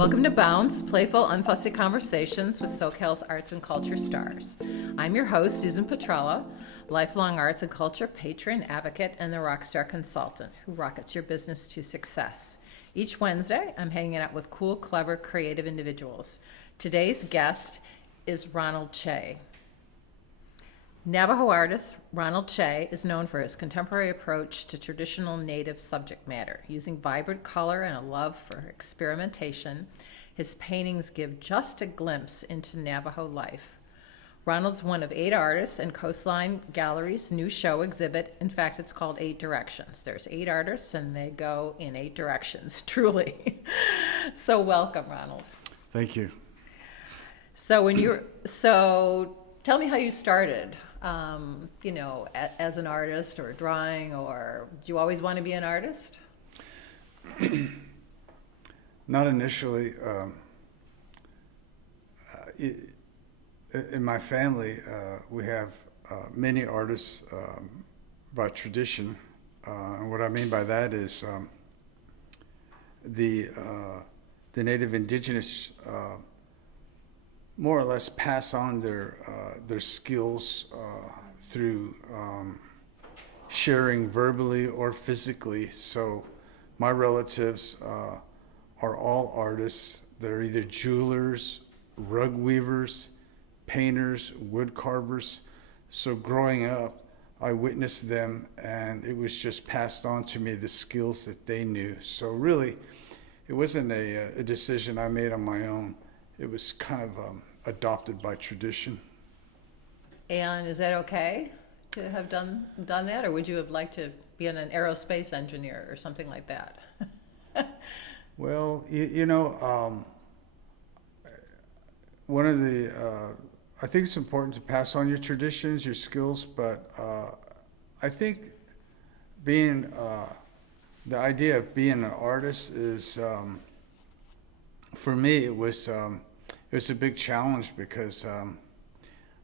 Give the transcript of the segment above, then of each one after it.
Welcome to Bounce, playful, unfussy conversations with SoCal's arts and culture stars. I'm your host, Susan Petrella, lifelong arts and culture patron, advocate, and the rockstar consultant who rockets your business to success. Each Wednesday, I'm hanging out with cool, clever, creative individuals. Today's guest is Ronald Chee. Navajo artist Ronald Chee is known for his contemporary approach to traditional native subject matter. Using vibrant color and a love for experimentation, his paintings give just a glimpse into Navajo life. Ronald's one of 8 artists in Coastline Gallery's new show exhibit. In fact, it's called 8 Directions. There's 8 artists and they go in 8 directions, truly. So welcome, Ronald. Thank you. So tell me how you started. As an artist or drawing, or did you always want to be an artist? Not initially. In my family, we have many artists by tradition. And what I mean by that is the native indigenous more or less pass on their skills through sharing verbally or physically. So my relatives are all artists. They're either jewelers, rug weavers, painters, wood carvers. So growing up, I witnessed them, and it was just passed on to me, the skills that they knew. So really, it wasn't a decision I made on my own. It was kind of adopted by tradition. And is that okay to have done that, or would you have liked to be an aerospace engineer or something like that? Well, one of the I think it's important to pass on your traditions, your skills, but I think being the idea of being an artist is for me it was a big challenge because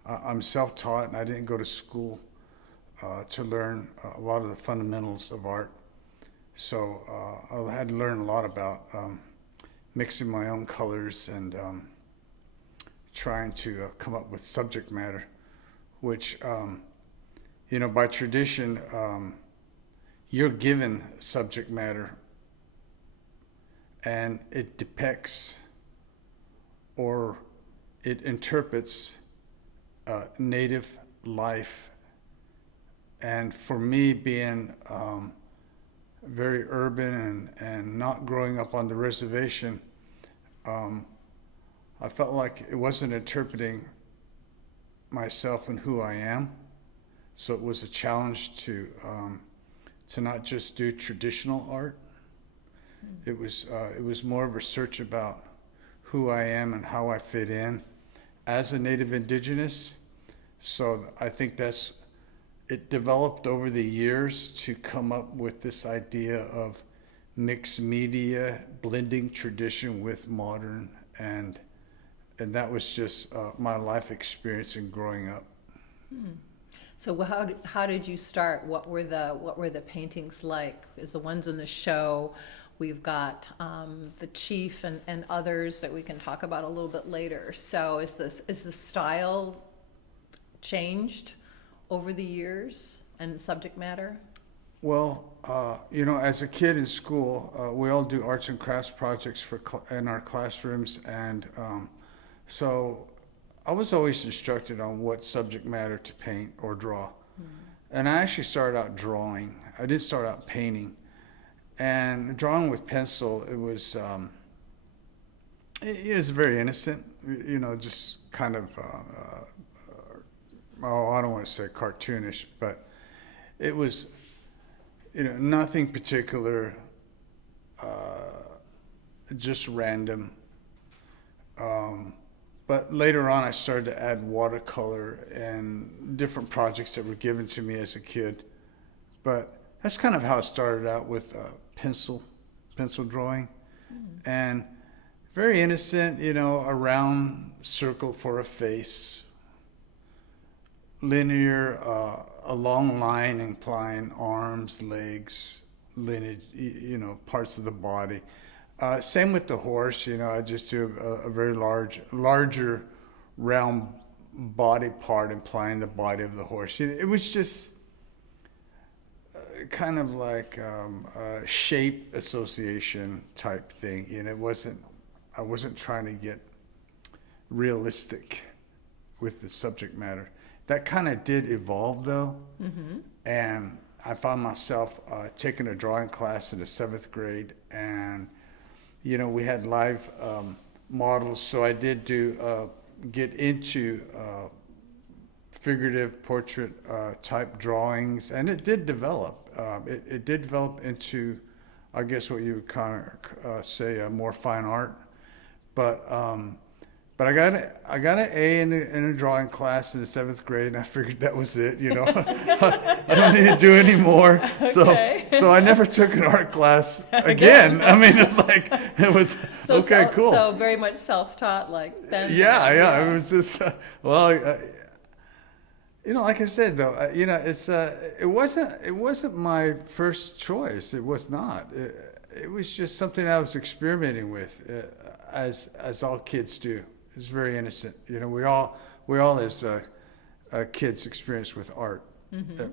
I'm self-taught and I didn't go to school to learn a lot of the fundamentals of art. So I had to learn a lot about mixing my own colors and trying to come up with subject matter, which, by tradition, you're given subject matter and it depicts or it interprets native life. And for me, being very urban and not growing up on the reservation, I felt like it wasn't interpreting myself and who I am. So it was a challenge to not just do traditional art. It was more of a search about who I am and how I fit in as a native indigenous. So I think it developed over the years to come up with this idea of mixed media, blending tradition with modern, and that was just my life experience in growing up. So how did you start? What were the paintings like? Is the ones in the show? We've got the chief and others that we can talk about a little bit later. So is the style changed over the years and subject matter? Well, as a kid in school, we all do arts and crafts projects in our classrooms, and so I was always instructed on what subject matter to paint or draw. And I actually started out drawing. I didn't start out painting. And drawing with pencil, it was very innocent, just kind of, I don't want to say cartoonish, but it was, nothing particular, just random. But later on, I started to add watercolor and different projects that were given to me as a kid. But that's kind of how it started out with pencil drawing. And very innocent, a round circle for a face, linear, a long line implying arms, legs, lineage, parts of the body. Same with the horse. I just do a very larger round body part implying the body of the horse. It was just kind of like a shape association type thing. I wasn't trying to get realistic with the subject matter. That kind of did evolve though. Mm-hmm. And I found myself taking a drawing class in the 7th grade, and we had live models, so I did get into figurative portrait type drawings, and it did develop. It did develop into, I guess, what you would kind of say more fine art. But I got an A in a drawing class in the 7th grade, and I figured that was it. I don't need to do any more. Okay. So I never took an art class again. I mean, it was okay, cool. So very much self-taught, like then. Yeah. It was just like I said though, it wasn't my first choice. It was not. It was just something I was experimenting with, as all kids do. It's very innocent. We all as kids experience with art. Mm-hmm.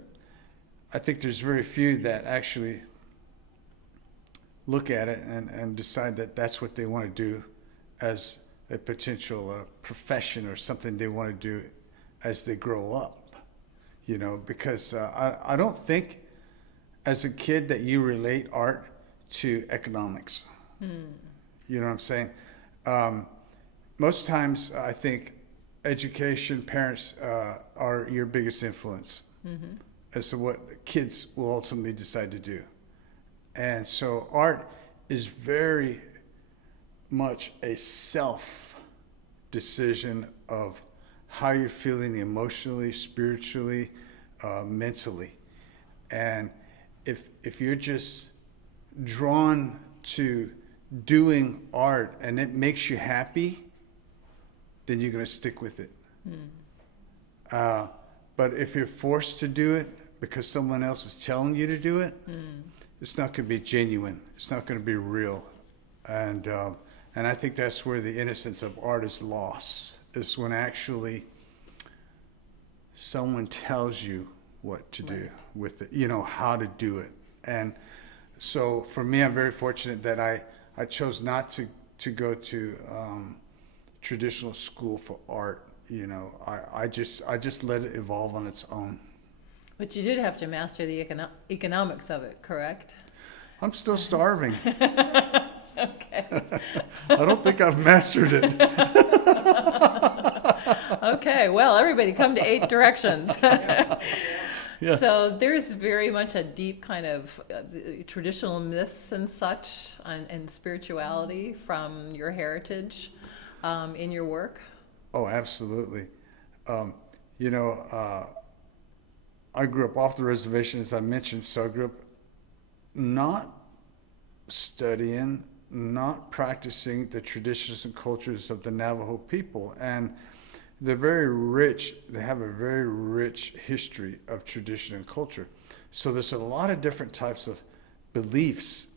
I think there's very few that actually look at it and decide that that's what they want to do as a potential profession or something they want to do as they grow up. Because I don't think as a kid that you relate art to economics. You know what I'm saying? Most times, I think education, parents are your biggest influence as to what kids will ultimately decide to do. And so art is very much a self decision of how you're feeling emotionally, spiritually, mentally. And if you're just drawn to doing art and it makes you happy, then you're going to stick with it. But if you're forced to do it because someone else is telling you to do it, it's not going to be genuine. It's not going to be real. And I think that's where the innocence of art is lost, is when actually someone tells you what to do with it, how to do it. And so for me, I'm very fortunate that I chose not to go to traditional school for art. I just let it evolve on its own. But you did have to master the economics of it, correct? I'm still starving. Okay. I don't think I've mastered it. Okay, well, everybody come to 8 Directions. Yeah. So there's very much a deep kind of traditional myths and such and spirituality from your heritage in your work. Oh, absolutely. I grew up off the reservation, as I mentioned, so I grew up not studying, not practicing the traditions and cultures of the Navajo people. And they're very rich. They have a very rich history of tradition and culture. So there's a lot of different types of beliefs,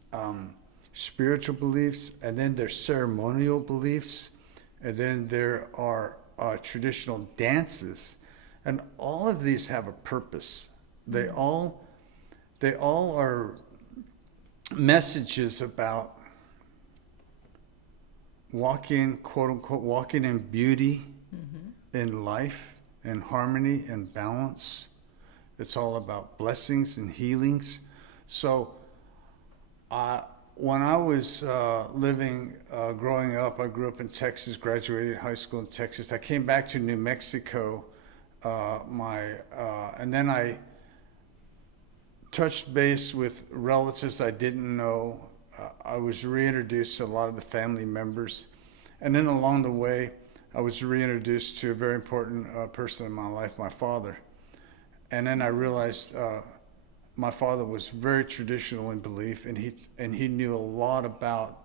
spiritual beliefs, and then there's ceremonial beliefs, and then there are traditional dances, and all of these have a purpose. They all are messages about walking, quote unquote, walking in beauty, in life, in harmony, and balance. It's all about blessings and healings. So when I was growing up, I grew up in Texas, graduated high school in Texas. I came back to New Mexico, and then I touched base with relatives I didn't know. I was reintroduced to a lot of the family members. And then along the way, I was reintroduced to a very important person in my life, my father. And then I realized my father was very traditional in belief, and he knew a lot about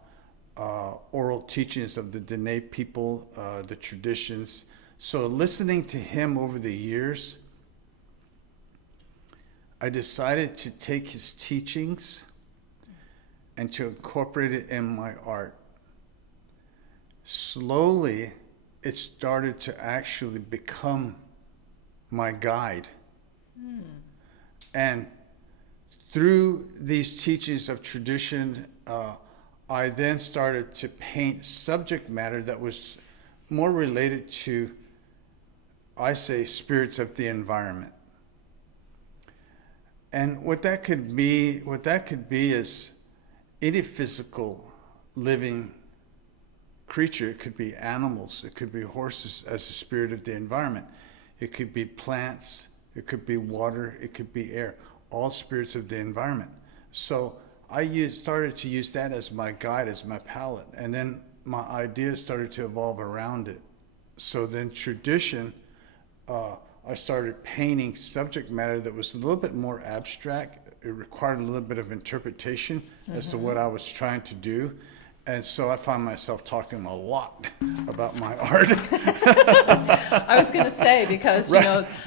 oral teachings of the Dine people, the traditions. So listening to him over the years, I decided to take his teachings and to incorporate it in my art. Slowly, it started to actually become my guide. And through these teachings of tradition, I then started to paint subject matter that was more related to, I say, spirits of the environment. And what that could be is any physical living creature. It could be animals, it could be horses as the spirit of the environment. It could be plants, it could be water, it could be air, all spirits of the environment. So I started to use that as my guide, as my palette, and then my ideas started to evolve around it. So then tradition, I started painting subject matter that was a little bit more abstract. It required a little bit of interpretation as to what I was trying to do. And so I find myself talking a lot about my art. I was going to say, because,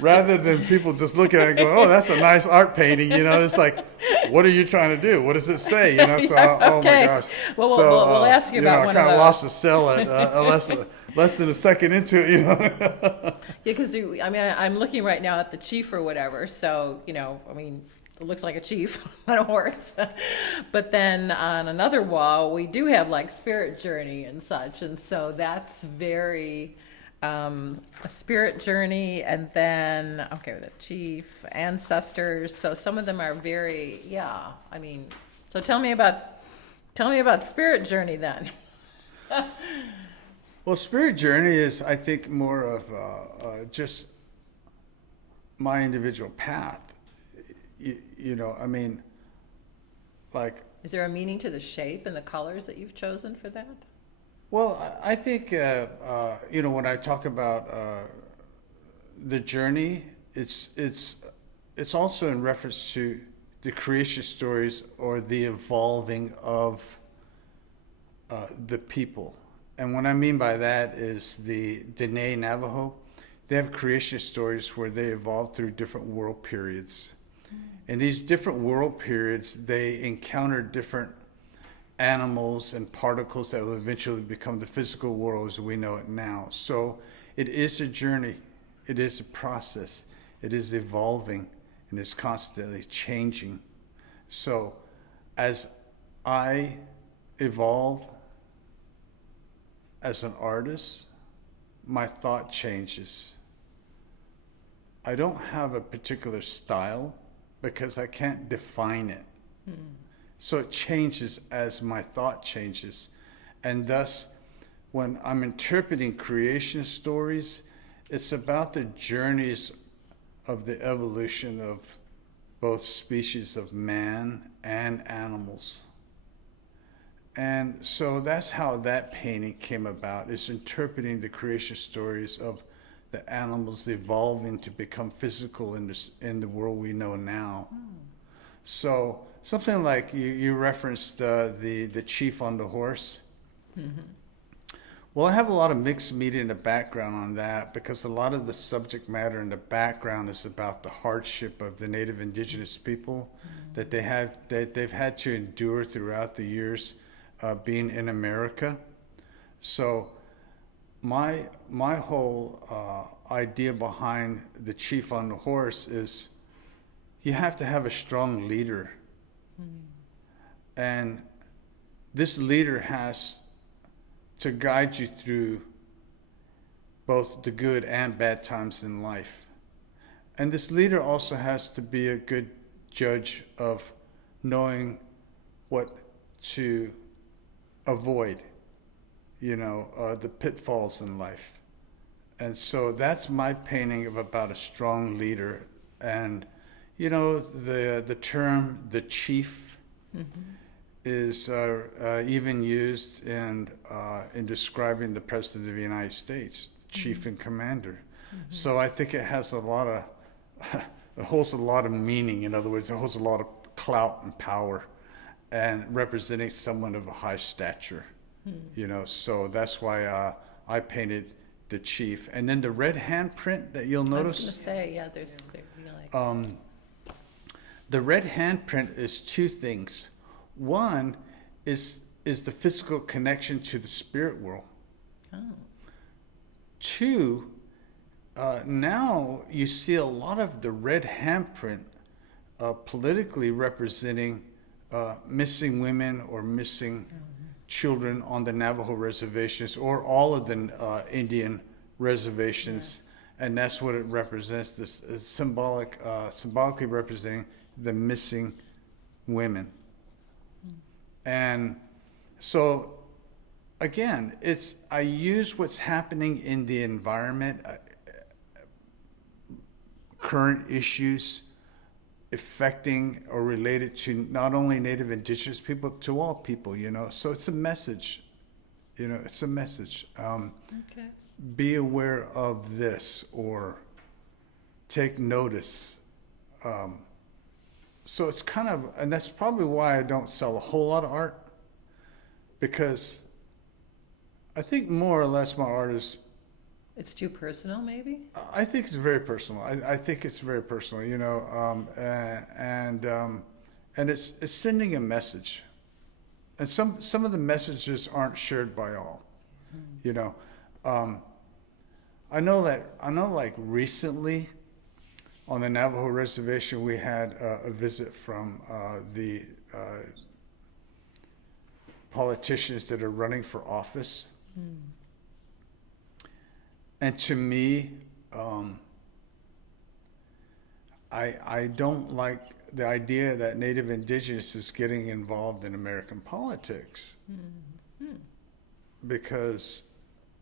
rather than people just looking at it and going, oh, that's a nice art painting, it's like, what are you trying to do? What does it say? So, oh my gosh. Well, so, we'll ask you about one of those. I kind of lost the cell at less than a second into it, Yeah, because, I'm looking right now at the chief or whatever, so, it looks like a chief on a horse. But then on another wall, we do have like spirit journey and such. And so that's very a spirit journey. And then, the chief, ancestors. So some of them are very, so tell me about spirit journey then. Well, spirit journey is, I think, more of just my individual path. Is there a meaning to the shape and the colors that you've chosen for that? Well, I think, when I talk about the journey, it's also in reference to the creation stories or the evolving of the people. And what I mean by that is the Dine Navajo, they have creation stories where they evolved through different world periods. In these different world periods, they encountered different animals and particles that will eventually become the physical world as we know it now. So it is a journey, it is a process, it is evolving, and it's constantly changing. So as I evolve as an artist, my thought changes. I don't have a particular style, because I can't define it. So it changes as my thought changes. And thus, when I'm interpreting creation stories, it's about the journeys of the evolution of both species of man and animals. And so that's how that painting came about, is interpreting the creation stories of the animals evolving to become physical in the world we know now. So something like you referenced the chief on the horse. Well, I have a lot of mixed media in the background on that, because a lot of the subject matter in the background is about the hardship of the Native Indigenous people that they've had to endure throughout the years being in America. So my whole idea behind the chief on the horse is you have to have a strong leader. And this leader has to guide you through both the good and bad times in life. And this leader also has to be a good judge of knowing what to avoid, the pitfalls in life. And so that's my painting of about a strong leader. And, the term the chief is even used in describing the President of the United States, chief and commander. So I think it has it holds a lot of meaning. In other words, it holds a lot of clout and power, and representing someone of a high stature. So that's why I painted the chief. And then the red handprint that you'll notice. I was going to say, yeah, there's like... the red handprint is two things. One is the physical connection to the spirit world. Oh. Two, now you see a lot of the red handprint politically representing missing women or missing children on the Navajo reservations or all of the Indian reservations. Yes. And that's what it represents, this symbolically representing the missing women. And so, again, I use what's happening in the environment, current issues affecting or related to not only Native Indigenous people, to all people, So it's a message, it's a message. Okay. Be aware of this or take notice. So it's kind of, and that's probably why I don't sell a whole lot of art, because I think more or less my art is, It's too personal, maybe? I think it's very personal. I think it's very personal, and it's sending a message. And some of the messages aren't shared by all, I know like recently on the Navajo reservation, we had a visit from the politicians that are running for office. And to me, I don't like the idea that Native Indigenous is getting involved in American politics, because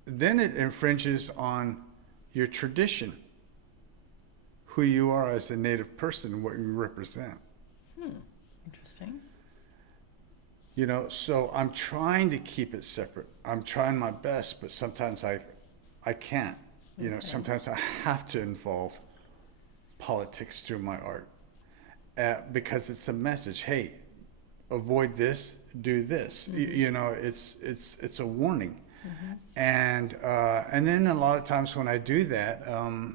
then it infringes on your tradition, who you are as a Native person, what you represent. Interesting. So I'm trying to keep it separate. I'm trying my best, but sometimes I can't. Okay. Sometimes I have to involve politics through my art, because it's a message. Hey, avoid this, do this. It's a warning. And then a lot of times when I do that,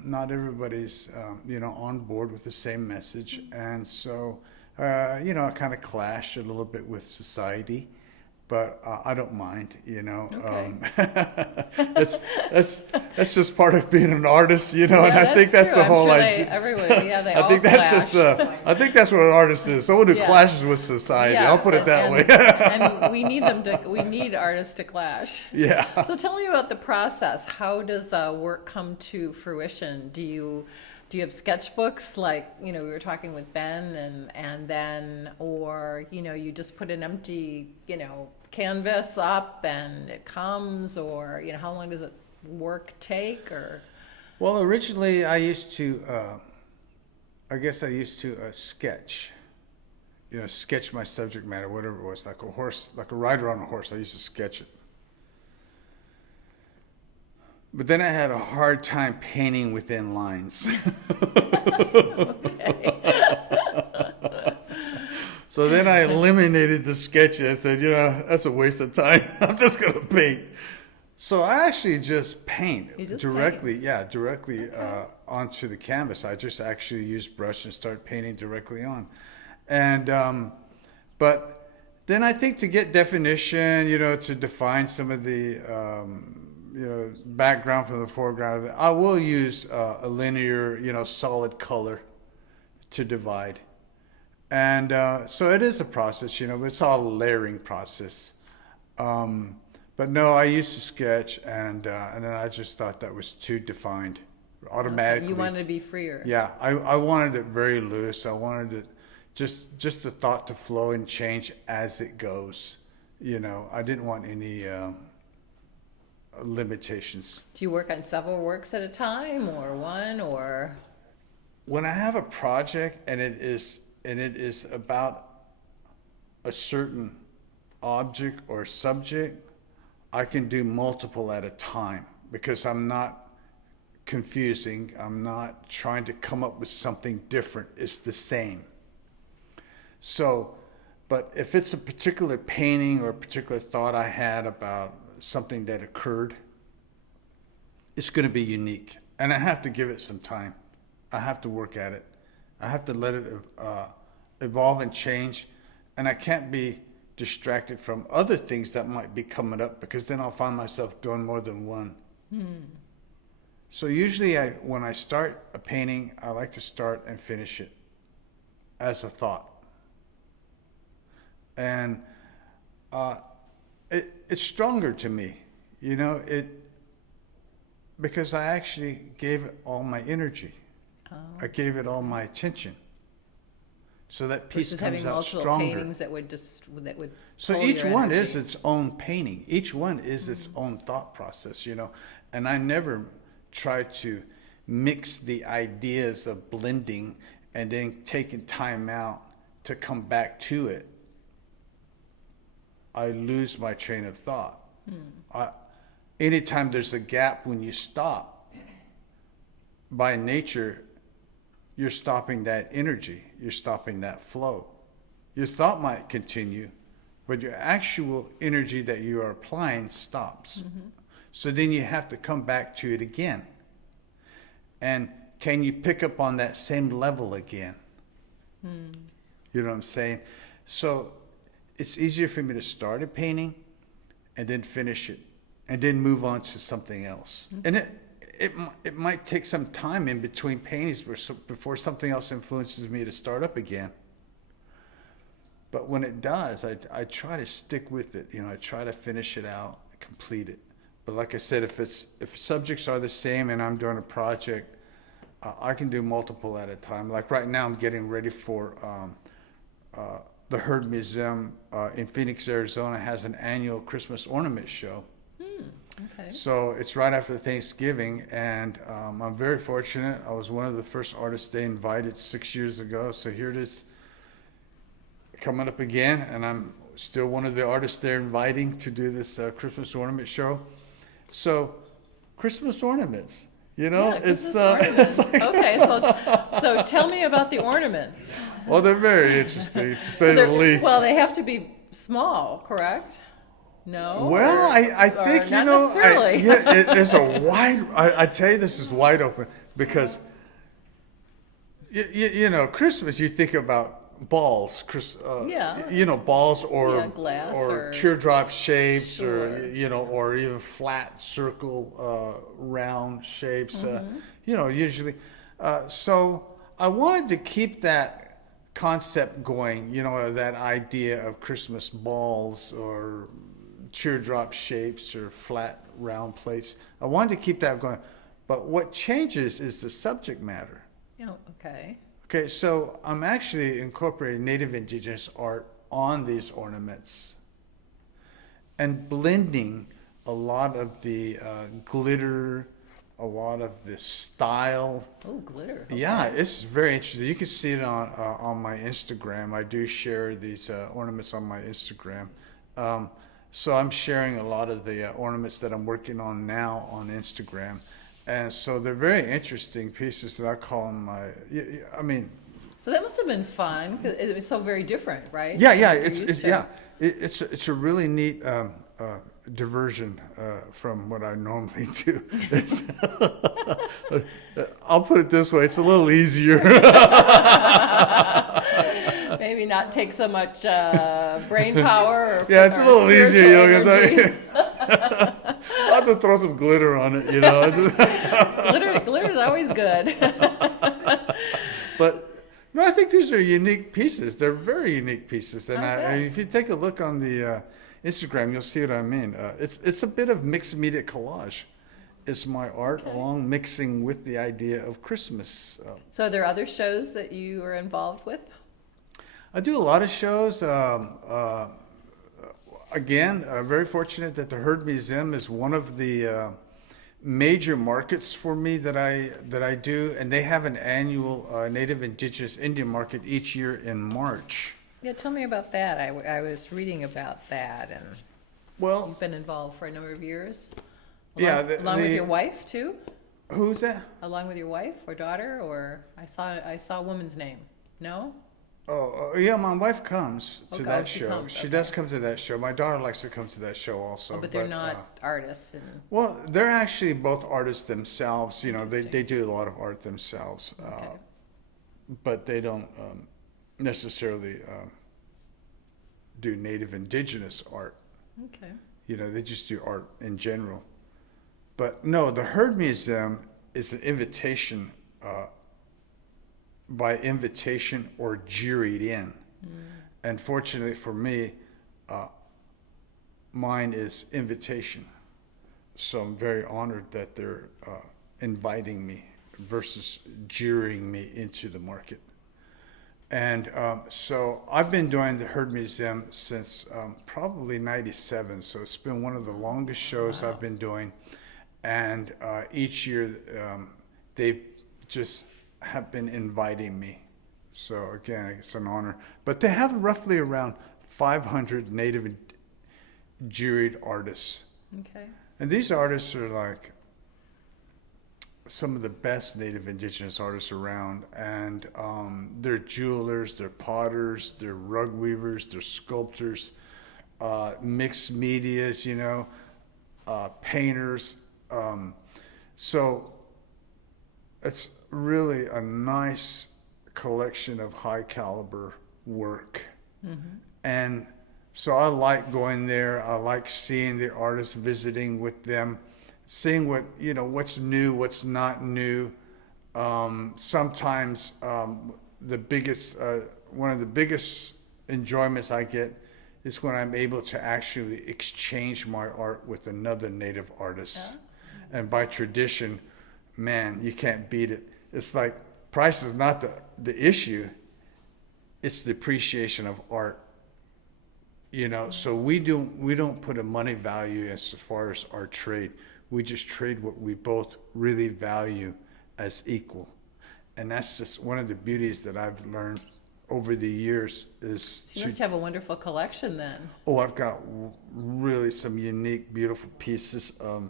not everybody's on board with the same message, and so I kind of clash a little bit with society. But I don't mind, Okay. That's just part of being an artist, and I think that's true. the whole I'm sure idea. everybody, yeah, they all I think that's clash. just I think that's what an artist is. Someone who Yes. clashes with society. I'll Yes, put it that way. and we need artists to clash. Yeah. So tell me about the process. How does work come to fruition? Do you have sketchbooks like, we were talking with Ben and then, or, you just put an empty, canvas up and it comes, or, how long does it work take, or? Well, originally I used to, sketch, sketch my subject matter, whatever it was, like a horse, like a rider on a horse. I used to sketch it. But then I had a hard time painting within lines. So then I eliminated the sketches. I said, that's a waste of time. I'm just going to paint. So I actually just paint directly, onto the canvas. I just actually use brush and start painting directly on. And, but then I think to get definition, to define some of the, background from the foreground, I will use a linear, solid color to divide. And so it is a process, but it's all a layering process. But no, I used to sketch, and then I just thought that was too defined automatically. You wanted to be freer. Yeah, I wanted it very loose. I wanted it just the thought to flow and change as it goes. I didn't want any limitations. Do you work on several works at a time, or one, or? When I have a project and it is about a certain object or subject, I can do multiple at a time because I'm not confusing. I'm not trying to come up with something different. It's the same. So, but if it's a particular painting or a particular thought I had about something that occurred, it's going to be unique. And I have to give it some time. I have to work at it. I have to let it evolve and change. And I can't be distracted from other things that might be coming up, because then I'll find myself doing more than one. So usually when I start a painting, I like to start and finish it as a thought. And it's stronger to me, because I actually gave it all my energy. I gave it all my attention. So that piece Versus comes having out multiple stronger. paintings that would So pull each your one energy. is its own painting. Each one is its own thought process, And I never try to mix the ideas of blending and then taking time out to come back to it. I lose my train of thought. Anytime there's a gap when you stop, by nature, you're stopping that energy. You're stopping that flow. Your thought might continue, but your actual energy that you are applying stops. So then you have to come back to it again. And can you pick up on that same level again? You know what I'm saying? So it's easier for me to start a painting and then finish it and then move on to something else. And it might take some time in between paintings before something else influences me to start up again. But when it does, I try to stick with it. I try to finish it out, complete it. But like I said, if subjects are the same and I'm doing a project, I can do multiple at a time. Like right now, I'm getting ready for the Herd Museum in Phoenix, Arizona has an annual Christmas ornament show. Okay. So it's right after Thanksgiving, and I'm very fortunate. I was one of the first artists they invited 6 years ago. So here it is coming up again, and I'm still one of the artists they're inviting to do this Christmas ornament show. So Christmas ornaments, Yeah, it's Christmas ornaments. Okay, so tell me about the ornaments. well, they're very interesting to say the least. Well, they have to be small, correct? No. Well, I think, not necessarily. there's a wide, I tell you, this is wide open because, Christmas, you think about balls, balls or glass or teardrop shapes Sure. or even flat circle, round shapes, usually. So I wanted to keep that concept going, that idea of Christmas balls or teardrop shapes or flat round plates. I wanted to keep that going. But what changes is the subject matter. Oh, okay. Okay, so I'm actually incorporating native indigenous art on these ornaments and blending a lot of the glitter, a lot of the style. Oh, glitter. Okay. Yeah, it's very interesting. You can see it on my Instagram. I do share these ornaments on my Instagram. So I'm sharing a lot of the ornaments that I'm working on now on Instagram. And so they're very interesting pieces that I call them So that must have been fun because it was so very different, right? Yeah, Than you're used to. it's a really neat diversion from what I normally do. I'll put it this way: it's a little easier. Maybe not take so much brain power. Yeah, it's a little easier. Energy. I'll have to throw some glitter on it, Glitter is always good. But no, I think these are unique pieces. They're very unique pieces. And Okay. if you take a look on the Instagram, you'll see what I mean. It's a bit of mixed media collage. It's my art along mixing with the idea of Christmas. So are there other shows that you are involved with? I do a lot of shows. Again, very fortunate that the Herd Museum is one of the major markets for me that I do, and they have an annual Native Indigenous Indian market each year in March. Yeah, tell me about that. I was reading about that, and Well, you've been involved for a number of years. Yeah, along with your wife too. who's that? Along with your wife or daughter, or I saw a woman's name. No. Yeah, my wife comes to Okay, that she show. comes, She okay. does come to that show. My daughter likes to come to that show also. Oh, but they're not artists. And Well, they're actually both artists themselves. They Interesting. do a lot of art themselves, Okay. but they don't necessarily do native indigenous art. Okay. You know, they just do art in general. But no, the Herd Museum is an invitation, by invitation or juried in. And fortunately for me, mine is invitation. So I'm very honored that they're inviting me versus jurying me into the market. And so I've been doing the Herd Museum since probably '97. So it's been one of the longest shows I've been doing. And each year they just have been inviting me. So again, it's an honor. But they have roughly around 500 native juried artists. Okay. And these artists are like some of the best native indigenous artists around. And they're jewelers, they're potters, they're rug weavers, they're sculptors, mixed medias, you know, painters. So it's really a nice collection of high caliber work. And so I like going there. I like seeing the artists, visiting with them, seeing what, you know, what's new, what's not new. Sometimes the biggest, one of the biggest enjoyments I get is when I'm able to actually exchange my art with another native artist. Yeah. And by tradition, man, you can't beat it. It's like price is not the issue. It's the appreciation of art. You know, so we don't put a money value as far as our trade. We just trade what we both really value as equal. And that's just one of the beauties that I've learned over the years is You must have a wonderful collection then. oh, I've got really some unique, beautiful pieces. I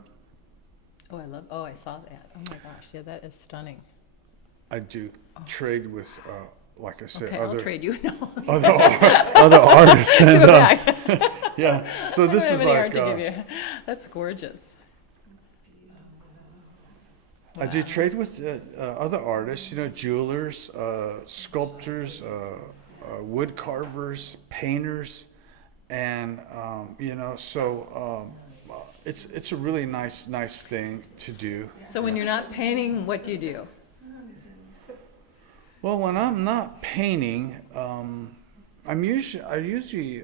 saw that. Oh my gosh, yeah, that is stunning. I do trade with, like I said, Okay, I'll trade you. No. other artists. And, yeah, so this I don't is have any art like, to give you. That's gorgeous. I do trade with other artists, you know, jewelers, sculptors, wood carvers, painters, and you know, so it's a really nice thing to do. So when you're not painting, what do you do? Well, when I'm not painting, I usually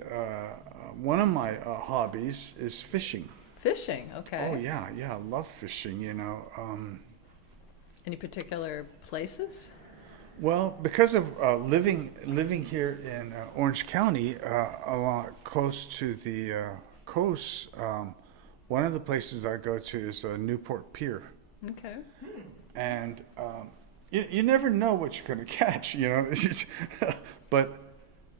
one of my hobbies is fishing. Fishing, okay. Oh yeah, I love fishing. You know. Any particular places? Well, because of living here in Orange County, along close to the coast, one of the places I go to is Newport Pier. Okay. And you never know what you're going to catch, you know. But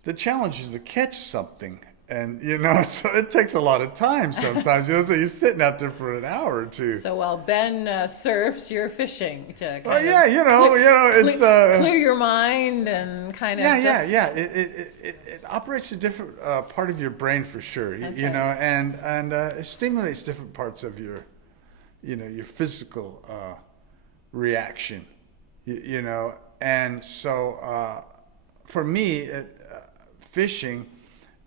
the challenge is to catch something. And, you know, so it takes a lot of time sometimes, you know, so you're sitting out there for an hour or two. So while Ben surfs, you're fishing to kind Well, yeah, it's... clear your mind and kind of... Yeah. It operates a different part of your brain for sure, Okay. you know, and it stimulates different parts of your, you know, your physical reaction, you know. And so for me, fishing...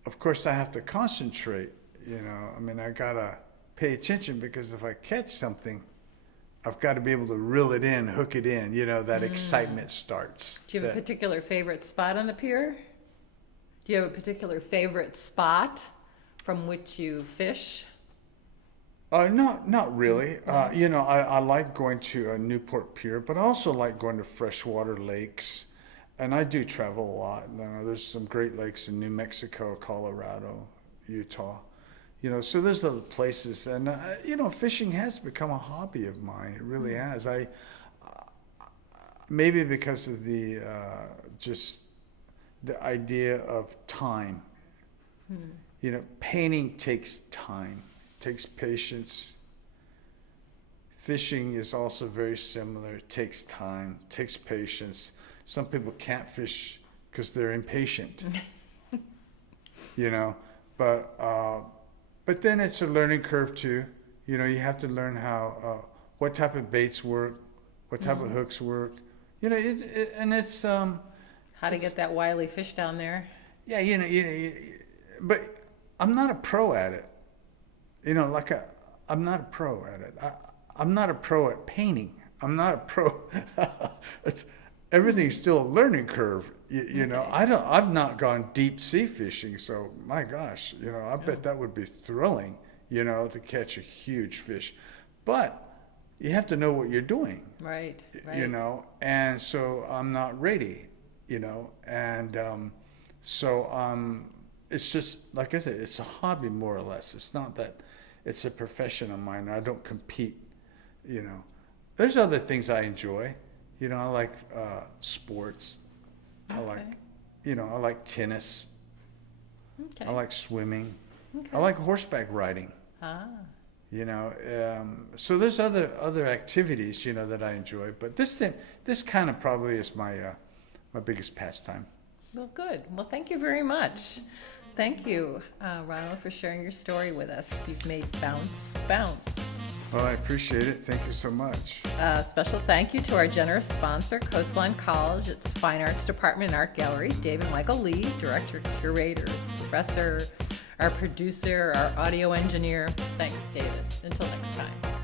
Of course, I have to concentrate, you know. I mean, I gotta pay attention because if I catch something, I've got to be able to reel it in, hook it in, you know, that excitement starts. Do you have a particular favorite spot on the pier? Do you have a particular favorite spot from which you fish? Not really. You know, I like going to Newport Pier, but I also like going to freshwater lakes. And I do travel a lot. You know, there's some great lakes in New Mexico, Colorado, Utah. You know, so there's other places. And, you know, fishing has become a hobby of mine. It really has. Maybe because of the just the idea of time. You know, painting takes time, takes patience. Fishing is also very similar. It takes time, takes patience. Some people can't fish because they're impatient, you know, but then it's a learning curve too. You know, you have to learn how, what type of baits work, what type of hooks work, you know, and it's, How to get that wily fish down there? yeah, you know, but I'm not a pro at it. You know, I'm not a pro at it. I'm not a pro at painting. I'm not a pro. Everything's still a learning curve. You know, Okay. I've not gone deep sea fishing, so my gosh, you know, I bet Oh. that would be thrilling, you know, to catch a huge fish. But you have to know what you're doing, Right, you right. know, and so I'm not ready, you know, and it's just like I said, it's a hobby more or less. It's not that it's a profession of mine. I don't compete, you know. There's other things I enjoy, you know. I like sports. I like, Okay. you know, I like tennis. I Okay. like swimming. I Okay. like horseback riding. Ah, You know, so there's other activities, you know, that I enjoy. But this kind of probably is my biggest pastime. well, good. Well, thank you very much. Thank you, Ronald, for sharing your story with us. You've made bounce, bounce. Well, I appreciate it. Thank you so much. Special thank you to our generous sponsor, Coastline College, its Fine Arts Department and Art Gallery, David Michael Lee, Director, Curator, Professor, our producer, our audio engineer. Thanks, David. Until next time.